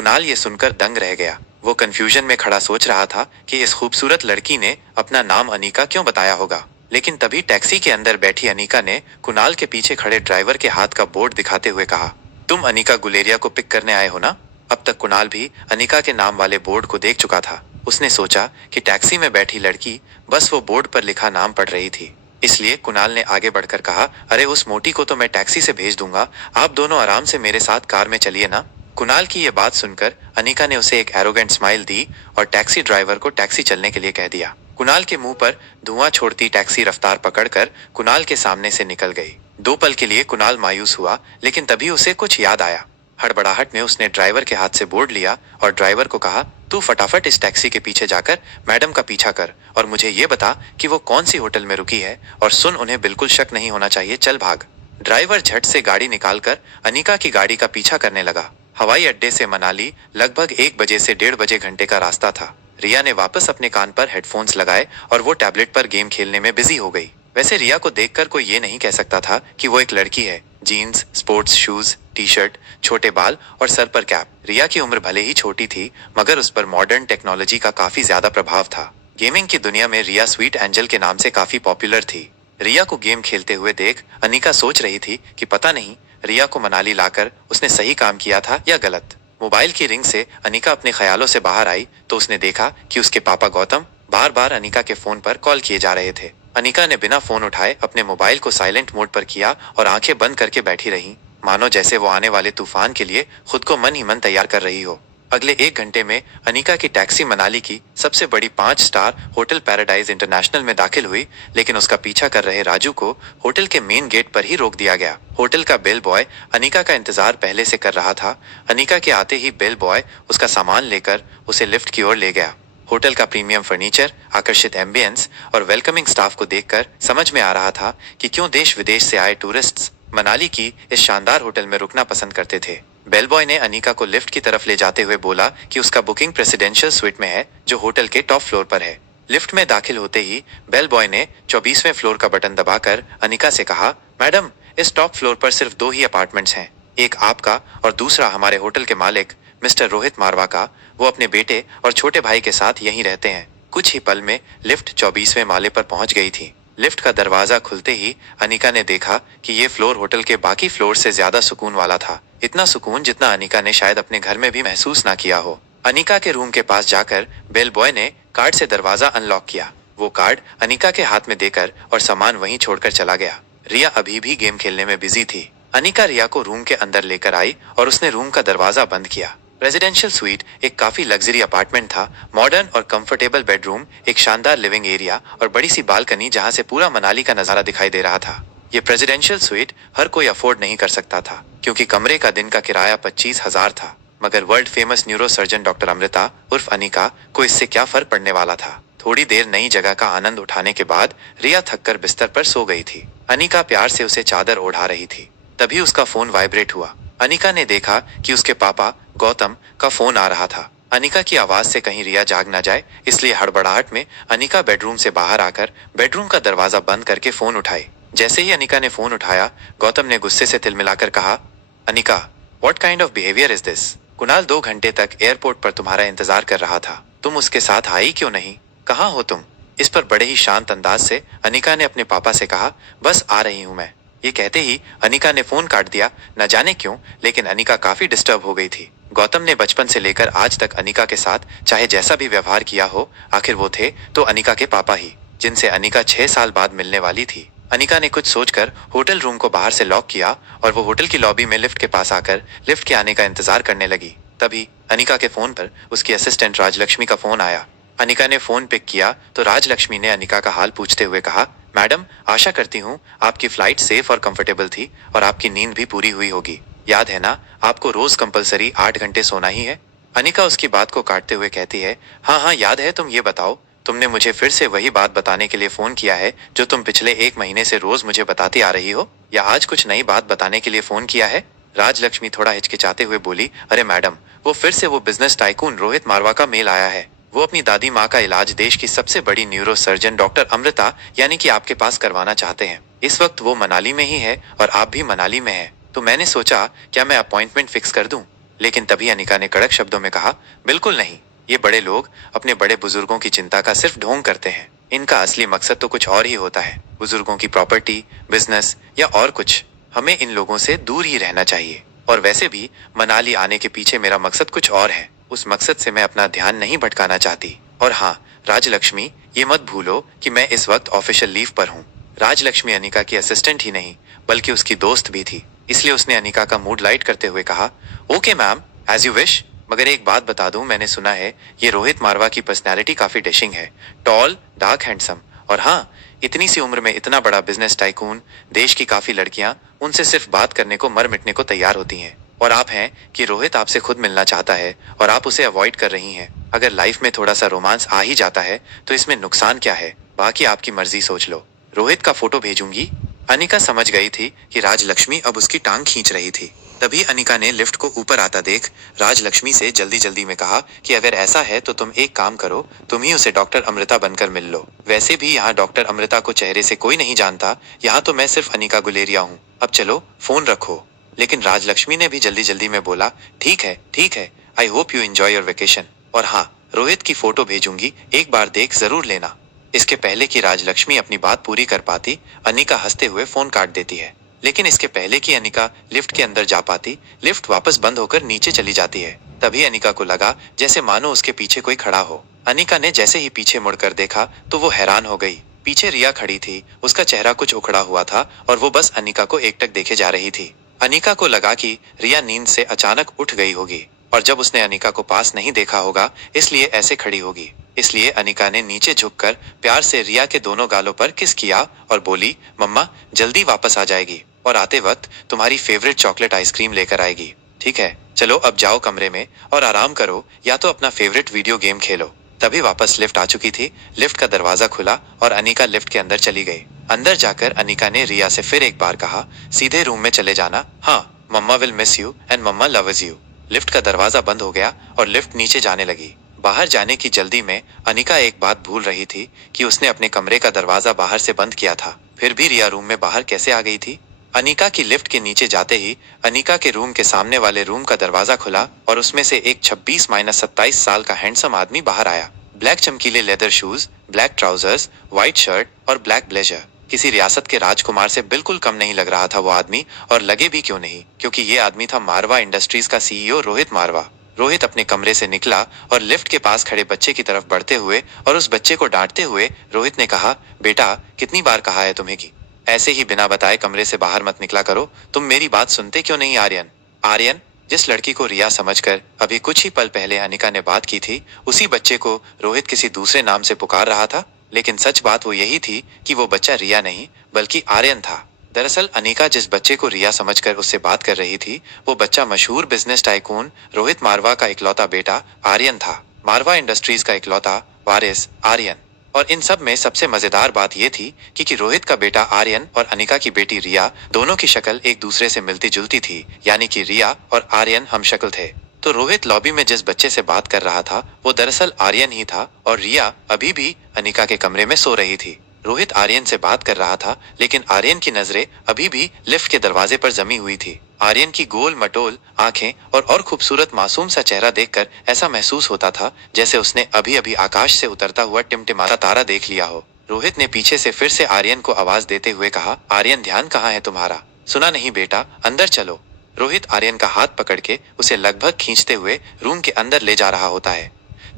कुणाल ये सुनकर दंग रह गया। वो कंफ्यूजन में खड़ा सोच रहा था कि इस खूबसूरत लड़की ने अपना नाम अनीका क्यों बताया होगा। लेकिन तभी टैक्सी के अंदर बैठी अनीका ने कुणाल के पीछे खड़े ड्राइवर के हाथ का बोर्ड दिखाते हुए कहा, तुम अनीका गुलेरिया को पिक करने आए हो ना? अब तक कुणाल भी अनीका के नाम वाले बोर्ड को देख चुका था। उसने सोचा कि टैक्सी में बैठी लड़की बस वो बोर्ड पर लिखा नाम पढ़ रही थी। इसलिए कुणाल ने आगे बढ़कर कहा, अरे उस मोटी को तो मैं टैक्सी से भेज दूंगा, आप दोनों आराम से मेरे साथ कार में चलिए ना। कुणाल की ये बात सुनकर अनीका ने उसे एक एरोगेंट स्माइल दी और टैक्सी ड्राइवर को टैक्सी चलने के लिए कह दिया। कुणाल के मुंह पर धुआं छोड़ती टैक्सी रफ्तार पकड़कर कुणाल के सामने से निकल गई। 2 पल के लिए कुणाल मायूस हुआ, लेकिन तभी उसे कुछ याद आया। हड़बड़ाहट में उसने ड्राइवर के हाथ से बोर्ड लिया और ड्राइवर को कहा, तू फटाफट इस टैक्सी के पीछे जाकर मैडम का पीछा कर और मुझे ये बता कि वो कौन सी होटल में रुकी है, और सुन, उन्हें बिल्कुल शक नहीं होना चाहिए, चल भाग। ड्राइवर झट से गाड़ी निकालकर अनीका की गाड़ी का पीछा करने लगा। हवाई अड्डे से मनाली लगभग 1 बजे से 1.5 बजे घंटे का रास्ता था। रिया ने वापस अपने कान पर हेडफोन्स लगाए और वो टैबलेट पर गेम खेलने में बिजी हो गई। वैसे रिया को देखकर कोई ये नहीं कह सकता था कि वो एक लड़की है। Jeans, sports shoes, T shirt, छोटे बाल और सर पर कैप। रिया की उम्र भले ही छोटी थी, मगर उस पर मॉडर्न टेक्नोलॉजी का काफी ज्यादा प्रभाव था। गेमिंग की दुनिया में रिया स्वीट एंजल के नाम से काफी पॉपुलर थी। रिया को गेम खेलते हुए देख अनीका सोच रही थी कि पता नहीं रिया को मनाली लाकर उसने सही काम किया था या गलत। मोबाइल की रिंग से अनीका अपने ख्यालों से बाहर आई तो उसने देखा कि उसके पापा गौतम बार बार अनीका के फोन पर कॉल किए जा रहे थे। अनीका ने बिना फोन उठाए अपने मोबाइल को साइलेंट मोड पर किया और आंखें बंद करके बैठी रही, मानो जैसे वो आने वाले तूफान के लिए खुद को मन ही मन तैयार कर रही हो। अगले 1 घंटे में अनीका की टैक्सी मनाली की सबसे बड़ी 5 स्टार होटल पैराडाइज इंटरनेशनल में दाखिल हुई, लेकिन उसका पीछा कर रहे राजू को होटल के मेन गेट पर ही रोक दिया गया। होटल का बेल बॉय अनीका का इंतजार पहले से कर रहा था। अनीका के आते ही बेल बॉय उसका सामान लेकर उसे लिफ्ट की ओर ले गया। होटल का प्रीमियम फर्नीचर, आकर्षित एम्बियंस और वेलकमिंग स्टाफ को देखकर समझ में आ रहा था कि क्यों देश विदेश से आए टूरिस्ट्स मनाली की इस शानदार होटल में रुकना पसंद करते थे। बेल बॉय ने अनीका को लिफ्ट की तरफ ले जाते हुए बोला कि उसका बुकिंग प्रेसिडेंशियल स्वीट में है, जो होटल के टॉप फ्लोर पर है। लिफ्ट में दाखिल होते ही बेल बॉय ने 24वें फ्लोर का बटन दबाकर अनीका से कहा, मैडम, इस टॉप फ्लोर पर सिर्फ 2 ही अपार्टमेंट्स हैं, एक आपका और दूसरा हमारे होटल के मालिक मिस्टर रोहित मारवा का। वो अपने बेटे और छोटे भाई के साथ यहीं रहते हैं। कुछ ही पल में लिफ्ट 24वें माले पर पहुंच गई थी। लिफ्ट का दरवाजा खुलते ही अनीका ने देखा कि ये फ्लोर होटल के बाकी फ्लोर से ज्यादा सुकून वाला था। इतना सुकून जितना अनीका ने शायद अपने घर में भी महसूस ना किया हो। अनीका के रूम के पास जाकर बेल बॉय ने कार्ड से दरवाजा अनलॉक किया। वो कार्ड अनीका के हाथ में देकर और सामान वहीं छोड़कर चला गया। रिया अभी भी गेम खेलने में बिजी थी। अनीका रिया को रूम के अंदर लेकर आई और उसने रूम का दरवाजा बंद किया। रेजिडेंशियल स्वीट एक काफी लग्जरी अपार्टमेंट था। मॉडर्न और कंफर्टेबल बेडरूम, एक शानदार लिविंग एरिया और बड़ी सी बालकनी जहां से पूरा मनाली का नजारा दिखाई दे रहा था। ये प्रेसिडेंशियल स्वीट हर कोई अफोर्ड नहीं कर सकता था, क्योंकि कमरे का दिन का किराया 25,000 था। मगर world famous neuro surgeon doctor Amrita उर्फ अनीका को इससे क्या फर्क पड़ने वाला था। थोड़ी देर नई जगह का आनंद उठाने के बाद रिया थककर बिस्तर पर सो गई थी। अनीका प्यार से उसे चादर ओढ़ा रही थी। तभी उसका फोन वाइब्रेट हुआ। अनीका ने देखा कि उसके पापा गौतम का फोन आ रहा था। अनीका की आवाज से कहीं रिया जाग ना जाए, इसलिए हड़बड़ाहट में अनीका बेडरूम से बाहर आकर बेडरूम का दरवाजा बंद करके फोन उठाई। जैसे ही अनीका ने फोन उठाया, गौतम ने गुस्से से तिलमिलाकर कहा, Anika, what kind of behaviour is this? Kunal 2 घंटे तक एयरपोर्ट पर तुम्हारा इंतजार कर रहा था, तुम उसके साथ आई क्यों नहीं? कहाँ हो तुम? इस पर बड़े ही शांत अंदाज से अनीका ने अपने पापा से कहा, बस आ रही हूं मैं। ये कहते ही अनीका ने फोन काट दिया। न जाने क्यों, लेकिन अनीका काफी डिस्टर्ब हो गई थी। गौतम ने बचपन से लेकर आज तक अनीका के साथ चाहे जैसा भी व्यवहार किया हो, आखिर वो थे तो अनीका के पापा ही, जिनसे अनीका 6 साल बाद मिलने वाली थी। अनीका ने कुछ सोचकर होटल रूम को बाहर से लॉक किया और वो होटल की लॉबी में लिफ्ट के पास आकर लिफ्ट के आने का इंतजार करने लगी। तभी अनीका के फोन पर उसकी असिस्टेंट राजलक्ष्मी का फोन आया। अनीका ने फोन पिक किया तो राजलक्ष्मी ने अनीका का हाल पूछते हुए कहा, मैडम, आशा करती हूँ आपकी फ्लाइट सेफ और कंफर्टेबल थी और आपकी नींद भी पूरी हुई होगी। याद है ना, आपको रोज कंपलसरी 8 घंटे सोना ही है। अनीका उसकी बात को काटते हुए कहती है, हाँ हाँ याद है। तुम ये बताओ, तुमने मुझे फिर से वही बात बताने के लिए फोन किया है जो तुम पिछले 1 महीने से रोज मुझे बताती आ रही हो, या आज कुछ नई बात बताने के लिए फोन किया है? राजलक्ष्मी थोड़ा हिचकिचाते हुए बोली, अरे मैडम, वो फिर से वो बिजनेस टाइकून रोहित मारवा का मेल आया है। वो अपनी दादी माँ का इलाज देश की सबसे बड़ी न्यूरो सर्जन डॉक्टर अमृता यानी कि आपके पास करवाना चाहते हैं। इस वक्त वो मनाली में ही है और आप भी मनाली में हैं, तो मैंने सोचा क्या मैं अपॉइंटमेंट फिक्स कर दूं। लेकिन तभी अनिका ने कड़क शब्दों में कहा, बिल्कुल नहीं। ये बड़े लोग अपने बड़े बुजुर्गों की चिंता का सिर्फ ढोंग करते हैं। इनका असली मकसद तो कुछ और ही होता है, बुजुर्गों की प्रॉपर्टी, बिजनेस या और कुछ। हमें इन लोगों से दूर ही रहना चाहिए। और वैसे भी मनाली आने के पीछे मेरा मकसद कुछ और है। उस मकसद से मैं अपना ध्यान नहीं भटकाना चाहती। और हाँ राजलक्ष्मी, ये मत भूलो कि मैं इस वक्त ऑफिशियल लीव पर हूँ। राजलक्ष्मी अनिका की असिस्टेंट ही नहीं बल्कि उसकी दोस्त भी थी, इसलिए उसने अनिका का मूड लाइट करते हुए कहा, okay ma'am, as you wish. मगर एक बात बता दूं, मैंने सुना है ये रोहित मारवा की पर्सनैलिटी काफी डैशिंग है। टॉल, डार्क, हैंडसम, और हाँ, इतनी सी उम्र में इतना बड़ा बिजनेस टाइकून। देश की काफी लड़कियां उनसे सिर्फ बात करने को मर मिटने को तैयार होती हैं। और आप हैं कि रोहित आपसे खुद मिलना चाहता है और आप उसे अवॉइड कर रही हैं। अगर लाइफ में थोड़ा सा रोमांस आ ही जाता है तो इसमें नुकसान क्या है? बाकी आपकी मर्जी, सोच लो। रोहित का फोटो भेजूंगी। अनिका समझ गई थी कि राजलक्ष्मी अब उसकी टांग खींच रही थी। तभी अनिका ने लिफ्ट को ऊपर आता देख राजलक्ष्मी से जल्दी जल्दी में कहा कि अगर ऐसा है तो तुम एक काम करो, तुम ही उसे डॉक्टर अमृता बनकर मिल लो। वैसे भी यहाँ डॉक्टर अमृता को चेहरे से कोई नहीं जानता, यहाँ तो मैं सिर्फ अनिका गुलेरिया हूँ। अब चलो, फोन रखो। लेकिन राजलक्ष्मी ने भी जल्दी जल्दी में बोला, ठीक है ठीक है, I hope you enjoy your vacation. और हाँ, रोहित की फोटो भेजूंगी, एक बार देख जरूर लेना। इसके पहले कि राजलक्ष्मी अपनी बात पूरी कर पाती, अनिका हंसते हुए फोन काट देती है। लेकिन इसके पहले कि अनिका लिफ्ट के अंदर जा पाती, लिफ्ट वापस बंद होकर नीचे चली जाती है। तभी अनिका को लगा जैसे मानो उसके पीछे कोई खड़ा हो। अनिका ने जैसे ही पीछे मुड़कर देखा तो वो हैरान हो गई। पीछे रिया खड़ी थी, उसका चेहरा कुछ उखड़ा हुआ था और वो बस अनिका को एकटक देखे जा रही थी। अनिका को लगा कि रिया नींद से अचानक उठ गई होगी और जब उसने अनिका को पास नहीं देखा होगा इसलिए ऐसे खड़ी होगी। इसलिए अनिका ने नीचे झुककर प्यार से रिया के दोनों गालों पर किस किया और बोली, मम्मा जल्दी वापस आ जाएगी और आते वक्त तुम्हारी फेवरेट चॉकलेट आइसक्रीम लेकर आएगी। ठीक है, चलो अब जाओ कमरे में और आराम करो या तो अपना फेवरेट वीडियो गेम खेलो। तभी वापस लिफ्ट आ चुकी थी। लिफ्ट का दरवाजा खुला और अनिका लिफ्ट के अंदर चली गई। अंदर जाकर अनिका ने रिया से फिर एक बार कहा, सीधे रूम में चले जाना। हाँ, mama will miss you and mama loves you. Lift का दरवाजा बंद हो गया और लिफ्ट नीचे जाने लगी। बाहर जाने की जल्दी में अनिका एक बात भूल रही थी कि उसने अपने कमरे का दरवाजा बाहर से बंद किया था। फिर भी रिया रूम में बाहर कैसे आ गई थी? अनिका की लिफ्ट के नीचे जाते ही अनिका के रूम के सामने वाले रूम का दरवाजा खुला और उसमें से एक 26-27 साल का हैंडसम आदमी बाहर आया। ब्लैक चमकीले leather shoes, black trousers, white shirt और ब्लैक ब्लेजर। किसी रियासत के राजकुमार से बिल्कुल कम नहीं लग रहा था वो आदमी, और लगे भी क्यों नहीं, क्योंकि ये आदमी था मारवा इंडस्ट्रीज का सीईओ रोहित मारवा। रोहित अपने कमरे से निकला और लिफ्ट के पास खड़े बच्चे की तरफ बढ़ते हुए और उस बच्चे को डांटते हुए रोहित ने कहा, बेटा कितनी बार कहा है तुम्हें कि ऐसे ही बिना बताए कमरे से बाहर मत निकला करो। तुम मेरी बात सुनते क्यों नहीं आर्यन? आर्यन, जिस लड़की को रिया समझकर अभी कुछ ही पल पहले अनिका ने बात की थी, उसी बच्चे को रोहित किसी दूसरे नाम से पुकार रहा था। लेकिन सच बात वो यही थी कि वो बच्चा रिया नहीं बल्कि आर्यन था। दरअसल अनिका जिस बच्चे को रिया समझकर उससे बात कर रही थी, वो बच्चा मशहूर बिजनेस टाइकून रोहित मारवा का इकलौता बेटा आर्यन था। मारवा इंडस्ट्रीज का इकलौता वारिस आर्यन। और इन सब में सबसे मजेदार बात यह थी कि रोहित का बेटा आर्यन और अनिका की बेटी रिया दोनों की शक्ल एक दूसरे से मिलती जुलती थी, यानी कि रिया और आर्यन हम शक्ल थे। तो रोहित लॉबी में जिस बच्चे से बात कर रहा था वो दरअसल आर्यन ही था और रिया अभी भी अनिका के कमरे में सो रही थी। रोहित आर्यन से बात कर रहा था लेकिन आर्यन की नजरें अभी भी लिफ्ट के दरवाजे पर जमी हुई थी। आर्यन की गोल मटोल आंखें और खूबसूरत मासूम सा चेहरा देखकर ऐसा महसूस होता था जैसे उसने अभी अभी आकाश से उतरता हुआ टिमटिमाता तारा देख लिया हो। रोहित ने पीछे से फिर से आर्यन को आवाज देते हुए कहा, आर्यन ध्यान कहाँ है तुम्हारा? सुना नहीं बेटा, अंदर चलो। रोहित आर्यन का हाथ पकड़ के उसे लगभग खींचते हुए रूम के अंदर ले जा रहा होता है।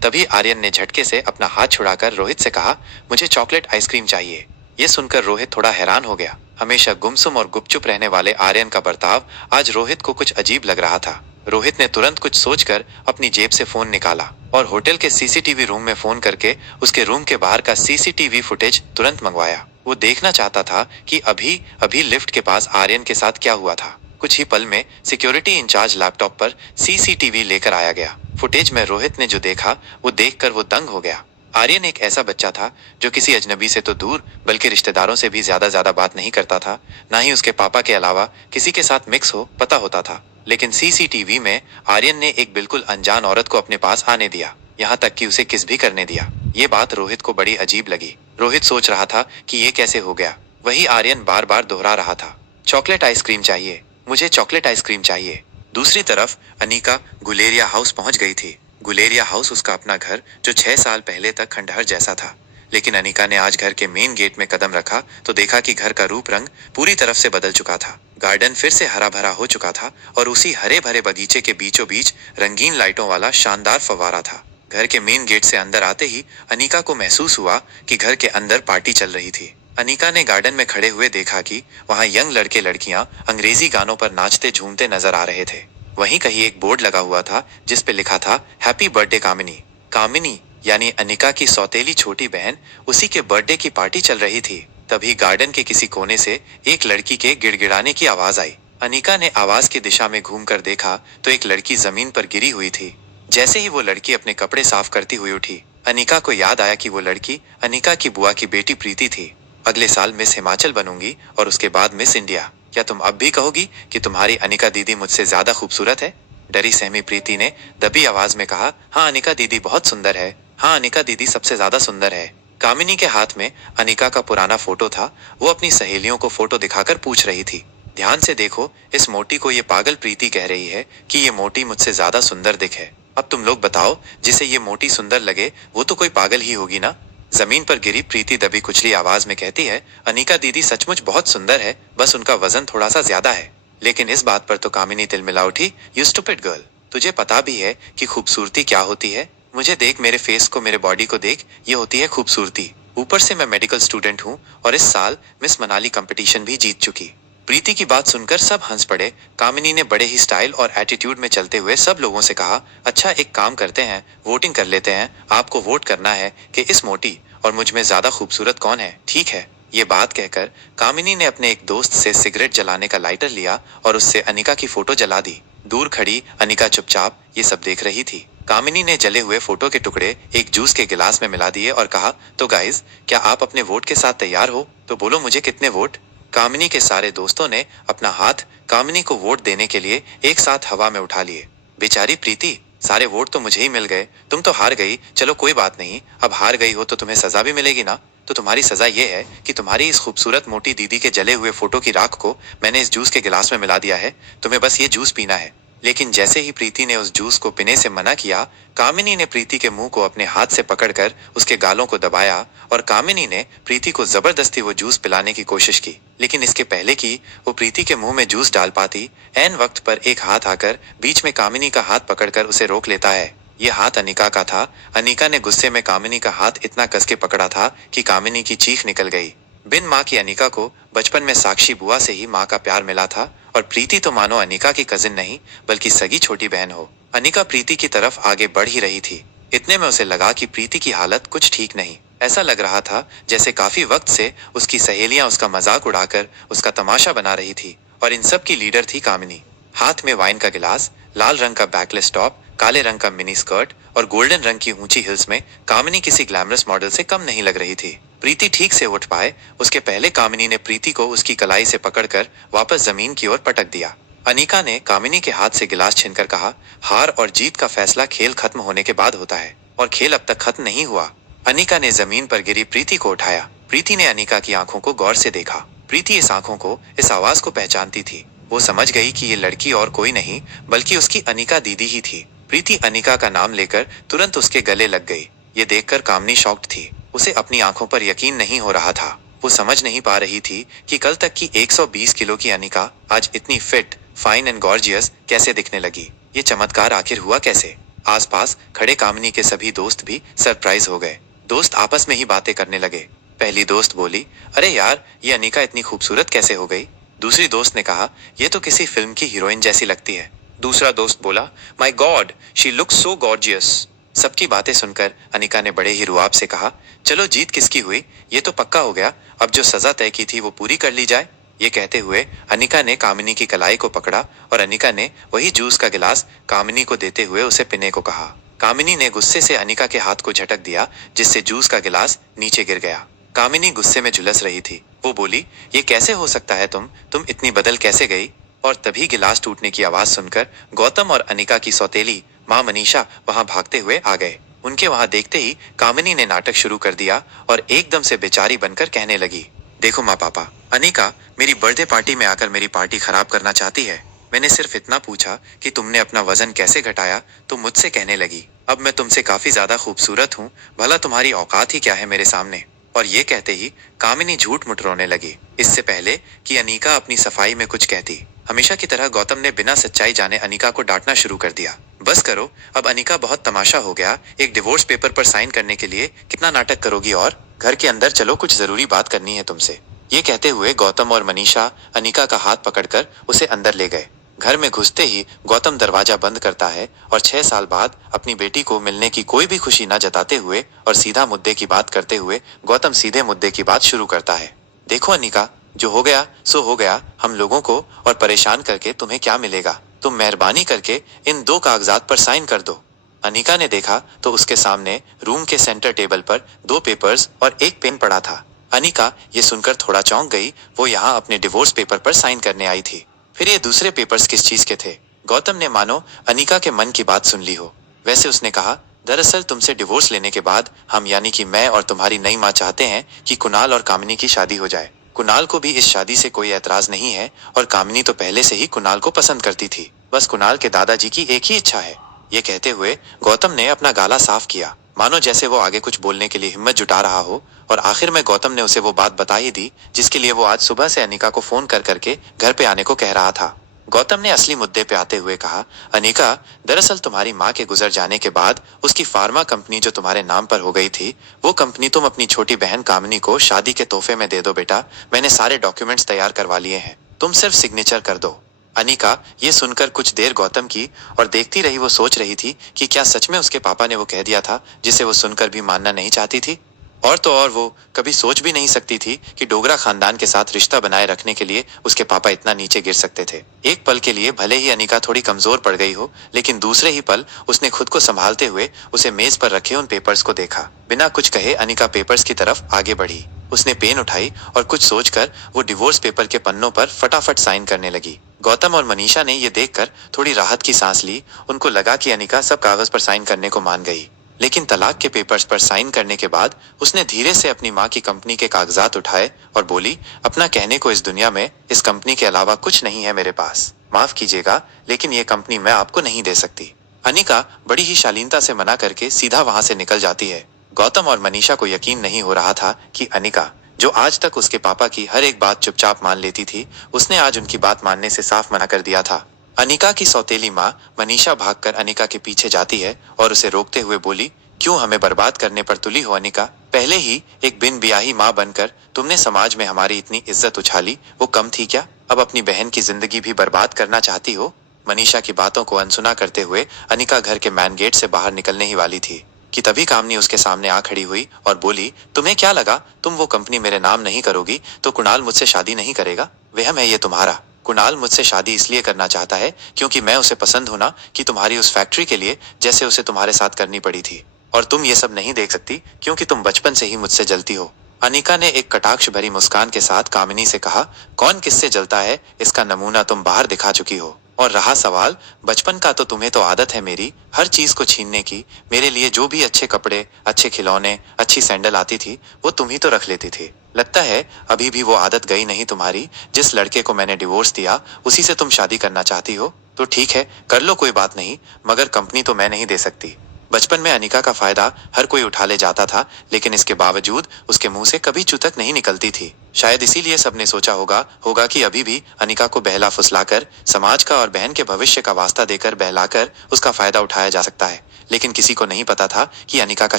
तभी आर्यन ने झटके से अपना हाथ छुड़ाकर रोहित से कहा, मुझे चॉकलेट आइसक्रीम चाहिए। ये सुनकर रोहित थोड़ा हैरान हो गया। हमेशा गुमसुम और गुपचुप रहने वाले आर्यन का बर्ताव आज रोहित को कुछ अजीब लग रहा था। रोहित ने तुरंत कुछ सोचकर अपनी जेब से फोन निकाला और होटल के सीसीटीवी रूम में फोन करके उसके रूम के बाहर का सीसीटीवी फुटेज तुरंत मंगवाया। वो देखना चाहता था कि अभी अभी लिफ्ट के पास आर्यन के साथ क्या हुआ था। कुछ ही पल में सिक्योरिटी इंचार्ज लैपटॉप पर सीसीटीवी लेकर आया गया। फुटेज में रोहित ने जो देखा वो देखकर वो दंग हो गया। आर्यन एक ऐसा बच्चा था जो किसी अजनबी से तो दूर बल्कि रिश्तेदारों से भी ज्यादा बात नहीं करता था। ना ही उसके पापा के अलावा किसी के साथ मिक्स हो पता होता था। लेकिन सीसीटीवी में आर्यन ने एक बिल्कुल अनजान औरत को अपने पास आने दिया, यहाँ तक कि उसे किस भी करने दिया। ये बात रोहित को बड़ी अजीब लगी। रोहित सोच रहा था कि ये कैसे हो गया। वही आर्यन बार बार दोहरा रहा था, चॉकलेट आइसक्रीम चाहिए, मुझे चॉकलेट आइसक्रीम चाहिए। दूसरी तरफ अनीका गुलेरिया हाउस पहुंच गई थी। गुलेरिया हाउस उसका अपना घर जो 6 साल पहले तक खंडहर जैसा था। लेकिन अनीका ने आज घर के मेन गेट में कदम रखा तो देखा कि घर का रूप रंग पूरी तरफ से बदल चुका था। गार्डन फिर से हरा भरा हो चुका था और उसी हरे भरे बगीचे के बीचों बीच रंगीन लाइटों वाला शानदार फव्वारा था। घर के मेन गेट से अंदर आते ही अनीका को महसूस हुआ कि घर के अंदर पार्टी चल रही थी। अनीका ने गार्डन में खड़े हुए देखा कि वहां यंग लड़के लड़कियां अंग्रेजी गानों पर नाचते झूमते नजर आ रहे थे। वहीं कहीं एक बोर्ड लगा हुआ था जिस पे लिखा था हैप्पी बर्थडे कामिनी। कामिनी यानी अनीका की सौतेली छोटी बहन, उसी के बर्थडे की पार्टी चल रही थी। तभी गार्डन के किसी कोने से एक लड़की के गिड़गिड़ाने की आवाज आई। अनीका ने आवाज की दिशा में घूमकर देखा तो एक लड़की जमीन पर गिरी हुई थी। जैसे ही वो लड़की अपने कपड़े साफ करती हुई उठी, अनीका को याद आया कि वो लड़की अनीका की बुआ की बेटी प्रीति थी। अगले साल मिस हिमाचल बनूंगी और उसके बाद मिस इंडिया। क्या तुम अब भी कहोगी कि तुम्हारी अनीका दीदी मुझसे ज्यादा खूबसूरत है? डरी सहमी प्रीति ने दबी आवाज में कहा, हाँ अनीका दीदी बहुत सुंदर है। हाँ अनीका दीदी सबसे ज्यादा सुंदर है। कामिनी के हाथ में अनीका का पुराना फोटो था। वो अपनी सहेलियों को फोटो दिखाकर पूछ रही थी, ध्यान से देखो, इस मोटी को ये पागल प्रीति कह रही है कि ये मोटी मुझसे ज्यादा सुंदर दिखे। अब तुम लोग बताओ, जिसे ये मोटी सुंदर लगे वो तो कोई पागल ही होगी ना? जमीन पर गिरी प्रीति दबी कुचली आवाज में कहती है, अनीका दीदी सचमुच बहुत सुंदर है, बस उनका वजन थोड़ा सा ज्यादा है। लेकिन इस बात पर तो कामिनी तिलमिला उठी, यू स्टूपिड गर्ल, तुझे पता भी है कि खूबसूरती क्या होती है? मुझे देख, मेरे फेस को, मेरे बॉडी को देख, ये होती है खूबसूरती। ऊपर से मैं मेडिकल स्टूडेंट हूँ और इस साल मिस मनाली कंपटीशन भी जीत चुकी। प्रीति की बात सुनकर सब हंस पड़े। कामिनी ने बड़े ही स्टाइल और एटीट्यूड में चलते हुए सब लोगों से कहा, अच्छा एक काम करते हैं, वोटिंग कर लेते हैं। आपको वोट करना है कि इस मोटी और मुझ में ज्यादा खूबसूरत कौन है, ठीक है? ये बात कहकर कामिनी ने अपने एक दोस्त से सिगरेट जलाने का लाइटर लिया और उससे अनीका की फोटो जला दी। दूर खड़ी अनीका चुपचाप ये सब देख रही थी। कामिनी ने जले हुए फोटो के टुकड़े एक जूस के गिलास में मिला दिए और कहा, तो गाइज, क्या आप अपने वोट के साथ तैयार हो? तो बोलो मुझे कितने वोट? कामिनी के सारे दोस्तों ने अपना हाथ कामिनी को वोट देने के लिए एक साथ हवा में उठा लिए। बेचारी प्रीति, सारे वोट तो मुझे ही मिल गए, तुम तो हार गई। चलो कोई बात नहीं, अब हार गई हो तो तुम्हें सजा भी मिलेगी ना। तो तुम्हारी सजा ये है कि तुम्हारी इस खूबसूरत मोटी दीदी के जले हुए फोटो की राख को मैंने इस जूस के गिलास में मिला दिया है। तुम्हें बस ये जूस पीना है। लेकिन जैसे ही प्रीति ने उस जूस को पीने से मना किया, कामिनी ने प्रीति के मुंह को अपने हाथ से पकड़कर उसके गालों को दबाया और कामिनी ने प्रीति को जबरदस्ती वो जूस पिलाने की कोशिश की। लेकिन इसके पहले कि वो प्रीति के मुंह में जूस डाल पाती, ऐन वक्त पर एक हाथ आकर बीच में कामिनी का हाथ पकड़कर उसे रोक लेता है। ये हाथ अनीका का था। अनीका ने गुस्से में कामिनी का हाथ इतना कस के पकड़ा था कि कामिनी की चीख निकल गई। बिन माँ की अनीका को बचपन में साक्षी बुआ से ही माँ का प्यार मिला था और प्रीति तो मानो अनीका की कजिन नहीं बल्कि सगी छोटी बहन हो। अनीका प्रीति की तरफ आगे बढ़ ही रही थी। इतने में उसे लगा कि प्रीति की हालत कुछ ठीक नहीं। ऐसा लग रहा था जैसे काफी वक्त से उसकी सहेलियां उसका मजाक उड़ाकर उसका तमाशा बना रही थी और इन सब की लीडर थी कामिनी। हाथ में वाइन का गिलास, लाल रंग का बैकलेस टॉप, काले रंग का मिनी स्कर्ट और गोल्डन रंग की ऊंची हिल्स में कामिनी किसी ग्लैमरस मॉडल से कम नहीं लग रही थी। प्रीति ठीक से उठ पाए उसके पहले कामिनी ने प्रीति को उसकी कलाई से पकड़कर वापस जमीन की ओर पटक दिया। अनीका ने कामिनी के हाथ से गिलास छीनकर कहा, हार और जीत का फैसला खेल खत्म होने के बाद होता है और खेल अब तक खत्म नहीं हुआ। अनीका ने जमीन पर गिरी प्रीति को उठाया। प्रीति ने अनीका की आंखों को गौर से देखा। प्रीति इस आंखों को, इस आवाज को पहचानती थी। वो समझ गई कि ये लड़की और कोई नहीं बल्कि उसकी अनीका दीदी ही थी। प्रीति अनीका का नाम लेकर तुरंत उसके गले लग गई। ये देखकर कामिनी शॉक्ड थी। उसे अपनी आंखों पर यकीन नहीं हो रहा था। वो समझ नहीं पा रही थी कि कल तक की 120 किलो की अनीका आज इतनी फिट, फाइन एंड गॉर्जियस कैसे दिखने लगी। ये चमत्कार आखिर हुआ कैसे? आसपास खड़े कामिनी के सभी दोस्त भी सरप्राइज हो गए। दोस्त आपस में ही बातें करने लगे। पहली दोस्त बोली, अरे यार, ये अनीका इतनी खूबसूरत कैसे हो गई? दूसरी दोस्त ने कहा, ये तो किसी फिल्म की हीरोइन जैसी लगती है। दूसरा दोस्त बोला, my God, she looks so gorgeous. सबकी बातें सुनकर अनीका ने बड़े ही रुआब से कहा, चलो जीत किसकी हुई, ये तो पक्का हो गया। अब जो सजा तय की थी वो पूरी कर ली जाए। ये कहते हुए अनीका ने कामिनी की कलाई को पकड़ा और अनीका ने वही जूस का गिलास कामिनी को देते हुए उसे पीने को कहा। कामिनी ने गुस्से से अनीका के हाथ को झटक दिया जिससे जूस का गिलास नीचे गिर गया। कामिनी गुस्से में झुलस रही थी। वो बोली, ये कैसे हो सकता है? तुम इतनी बदल कैसे गई? और तभी गिलास टूटने की आवाज सुनकर गौतम और अनीका की सौतेली माँ मनीषा वहां भागते हुए आ गए। उनके वहां देखते ही कामिनी ने नाटक शुरू कर दिया और एकदम से बेचारी बनकर कहने लगी, देखो माँ पापा, अनीका मेरी बर्थडे पार्टी में आकर मेरी पार्टी खराब करना चाहती है। मैंने सिर्फ इतना पूछा कि तुमने अपना वजन कैसे घटाया, तो मुझसे कहने लगी, अब मैं तुमसे काफी ज्यादा खूबसूरत हूँ, भला तुम्हारी औकात ही क्या है मेरे सामने। और ये कहते ही कामिनी झूठ मूठ रोने लगी। इससे पहले कि अनीका अपनी सफाई में कुछ कहती, हमेशा की तरह गौतम ने बिना सच्चाई जाने अनीका को डांटना शुरू कर दिया। बस करो, अब अनीका बहुत तमाशा हो गया, एक डिवोर्स पेपर पर साइन करने के लिए कितना नाटक करोगी, और घर के अंदर चलो, कुछ जरूरी बात करनी है तुमसे। ये कहते हुए गौतम और मनीषा अनीका का हाथ पकड़कर उसे अंदर ले गए। घर में घुसते ही गौतम दरवाजा बंद करता है और 6 साल बाद अपनी बेटी को मिलने की कोई भी खुशी न जताते हुए और सीधा मुद्दे की बात करते हुए गौतम सीधे मुद्दे की बात शुरू करता है। देखो अनीका, जो हो गया सो हो गया, हम लोगों को और परेशान करके तुम्हें क्या मिलेगा, तुम मेहरबानी करके इन 2 कागजात पर साइन कर दो। अनीका ने देखा तो उसके सामने रूम के सेंटर टेबल पर 2 पेपर्स और एक पेन पड़ा था। अनीका ये सुनकर थोड़ा चौंक गई, वो यहाँ अपने डिवोर्स पेपर पर साइन करने आई थी। फिर ये दूसरे पेपर्स किस चीज के थे? गौतम ने मानो अनीका के मन की बात सुन ली हो। वैसे उसने कहा, दरअसल तुमसे डिवोर्स लेने के बाद हम यानी कि मैं और तुम्हारी नई माँ चाहते हैं कि कुणाल और कामिनी की शादी हो जाए। कुणाल को भी इस शादी से कोई ऐतराज नहीं है और कामिनी तो पहले से ही कुणाल को पसंद करती थी। बस कुणाल के दादाजी की एक ही इच्छा है। ये कहते हुए गौतम ने अपना गाला साफ किया, मानो जैसे वो आगे कुछ बोलने के लिए हिम्मत जुटा रहा हो। और आखिर में गौतम ने उसे वो बात बता ही दी जिसके लिए वो आज सुबह से अनीका को फोन कर करके घर पे आने को कह रहा था। गौतम ने असली मुद्दे पे आते हुए कहा, अनीका, दरअसल तुम्हारी माँ के गुजर जाने के बाद उसकी फार्मा कंपनी जो तुम्हारे नाम पर हो गई थी, वो कंपनी तुम अपनी छोटी बहन कामिनी को शादी के तोहफे में दे दो बेटा। मैंने सारे डॉक्यूमेंट्स तैयार करवा लिए हैं, तुम सिर्फ सिग्नेचर कर दो। अनीका ये सुनकर कुछ देर गौतम की और देखती रही। वो सोच रही थी कि क्या सच में उसके पापा ने वो कह दिया था जिसे वो सुनकर भी मानना नहीं चाहती थी। और तो और वो कभी सोच भी नहीं सकती थी कि डोगरा खानदान के साथ रिश्ता बनाए रखने के लिए उसके पापा इतना नीचे गिर सकते थे। एक पल के लिए भले ही अनीका थोड़ी कमजोर पड़ गई हो, लेकिन दूसरे ही पल उसने खुद को संभालते हुए उसे मेज पर रखे उन पेपर्स को देखा। बिना कुछ कहे अनीका पेपर्स की तरफ आगे बढ़ी। उसने पेन उठाई और कुछ सोचकर वो डिवोर्स पेपर के पन्नों पर फटाफट साइन करने लगी। गौतम और मनीषा ने ये देखकर थोड़ी राहत की सांस ली। उनको लगा कि अनीका सब कागज पर साइन करने को मान गई। लेकिन तलाक के पेपर्स पर साइन करने के बाद उसने धीरे से अपनी माँ की कंपनी के कागजात उठाए और बोली, अपना कहने को इस दुनिया में इस कंपनी के अलावा कुछ नहीं है मेरे पास। माफ कीजिएगा, लेकिन ये कंपनी मैं आपको नहीं दे सकती। अनीका बड़ी ही शालीनता से मना करके सीधा वहां से निकल जाती है। गौतम और मनीषा को यकीन नहीं हो रहा था कि अनीका, जो आज तक उसके पापा की हर एक बात चुपचाप मान लेती थी, उसने आज उनकी बात मानने से साफ मना कर दिया था। अनीका की सौतेली माँ मनीषा भागकर अनीका के पीछे जाती है और उसे रोकते हुए बोली, क्यों हमें बर्बाद करने पर तुली हो अनीका? पहले ही एक बिन ब्याही माँ बनकर तुमने समाज में हमारी इतनी इज्जत उछाली, वो कम थी क्या? अब अपनी बहन की जिंदगी भी बर्बाद करना चाहती हो? मनीषा की बातों को अनसुना करते हुए अनीका घर के मैन गेट से बाहर निकलने ही वाली थी कि तभी कामनी उसके सामने आ खड़ी हुई और बोली, तुम्हें क्या लगा तुम वो कंपनी मेरे नाम नहीं करोगी तो कुणाल मुझसे शादी नहीं करेगा? वहम है ये तुम्हारा। कुणाल मुझसे शादी इसलिए करना चाहता है क्योंकि मैं उसे पसंद हूं ना, कि तुम्हारी उस फैक्ट्री के लिए जैसे उसे तुम्हारे साथ करनी पड़ी थी। और तुम ये सब नहीं देख सकती क्योंकि तुम बचपन से ही मुझसे जलती हो। अनीका ने एक कटाक्ष भरी मुस्कान के साथ कामिनी से कहा, कौन किससे जलता है इसका नमूना तुम बाहर दिखा चुकी हो। और रहा सवाल बचपन का, तो तुम्हें तो आदत है मेरी हर चीज को छीनने की। मेरे लिए जो भी अच्छे कपड़े, अच्छे खिलौने, अच्छी सैंडल आती थी वो तुम ही तो रख लेती थी। लगता है अभी भी वो आदत गई नहीं तुम्हारी। जिस लड़के को मैंने डिवोर्स दिया उसी से तुम शादी करना चाहती हो, तो ठीक है कर लो, कोई बात नहीं, मगर कंपनी तो मैं नहीं दे सकती। बचपन में अनीका का फायदा हर कोई उठा ले जाता था, लेकिन इसके बावजूद उसके मुंह से कभी चुतक नहीं निकलती थी। शायद इसीलिए सबने सोचा होगा कि अभी भी अनीका को बहला फुसलाकर, समाज का और बहन के भविष्य का वास्ता देकर बहलाकर उसका फायदा उठाया जा सकता है। लेकिन किसी को नहीं पता था कि अनीका का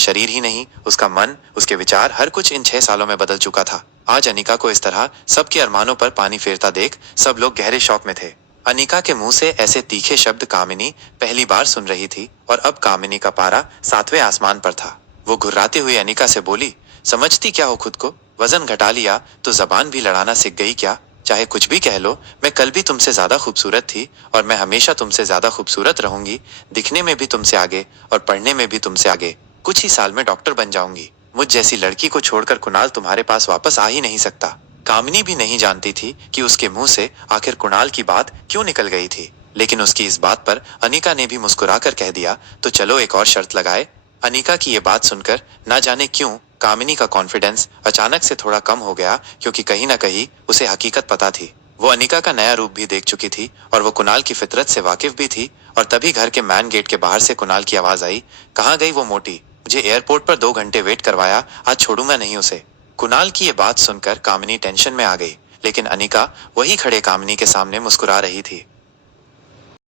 शरीर ही नहीं, उसका मन, उसके विचार, हर कुछ इन 6 सालों में बदल चुका था। आज अनीका को इस तरह सबके अरमानों पर पानी फेरता देख सब लोग गहरे शौक में थे। अनीका के मुंह से ऐसे तीखे शब्द कामिनी पहली बार सुन रही थी और अब कामिनी का पारा 7वें आसमान पर था। वो घुर्राते हुए अनीका से बोली, समझती क्या हो खुद को? वजन घटा लिया तो जबान भी लड़ाना सीख गई क्या? चाहे कुछ भी कह लो, मैं कल भी तुमसे ज्यादा खूबसूरत थी और मैं हमेशा तुमसे ज्यादा खूबसूरत रहूंगी। दिखने में भी तुमसे आगे और पढ़ने में भी तुमसे आगे। कुछ ही साल में डॉक्टर बन जाऊंगी। मुझ जैसी लड़की को छोड़कर कुणाल तुम्हारे पास वापस आ ही नहीं सकता। कामिनी भी नहीं जानती थी कि उसके मुंह से आखिर कुणाल की बात क्यों निकल गई थी, लेकिन उसकी इस बात पर अनीका ने भी मुस्कुराकर कह दिया, तो चलो एक और शर्त लगाए। अनीका की ये बात सुनकर ना जाने क्यों कामिनी का कॉन्फिडेंस अचानक से थोड़ा कम हो गया, क्योंकि कहीं ना कहीं उसे हकीकत पता थी। वो अनिका का नया रूप भी देख चुकी थी और वो कुणाल की फितरत से वाकिफ भी थी। और तभी घर के मैन गेट के बाहर से कुणाल की आवाज आई, कहाँ गई वो मोटी? मुझे एयरपोर्ट पर 2 घंटे वेट करवाया, आज छोड़ूंगा नहीं उसे। कुणाल की ये बात सुनकर कामिनी टेंशन में आ गई, लेकिन अनिका वही खड़े कामिनी के सामने मुस्कुरा रही थी।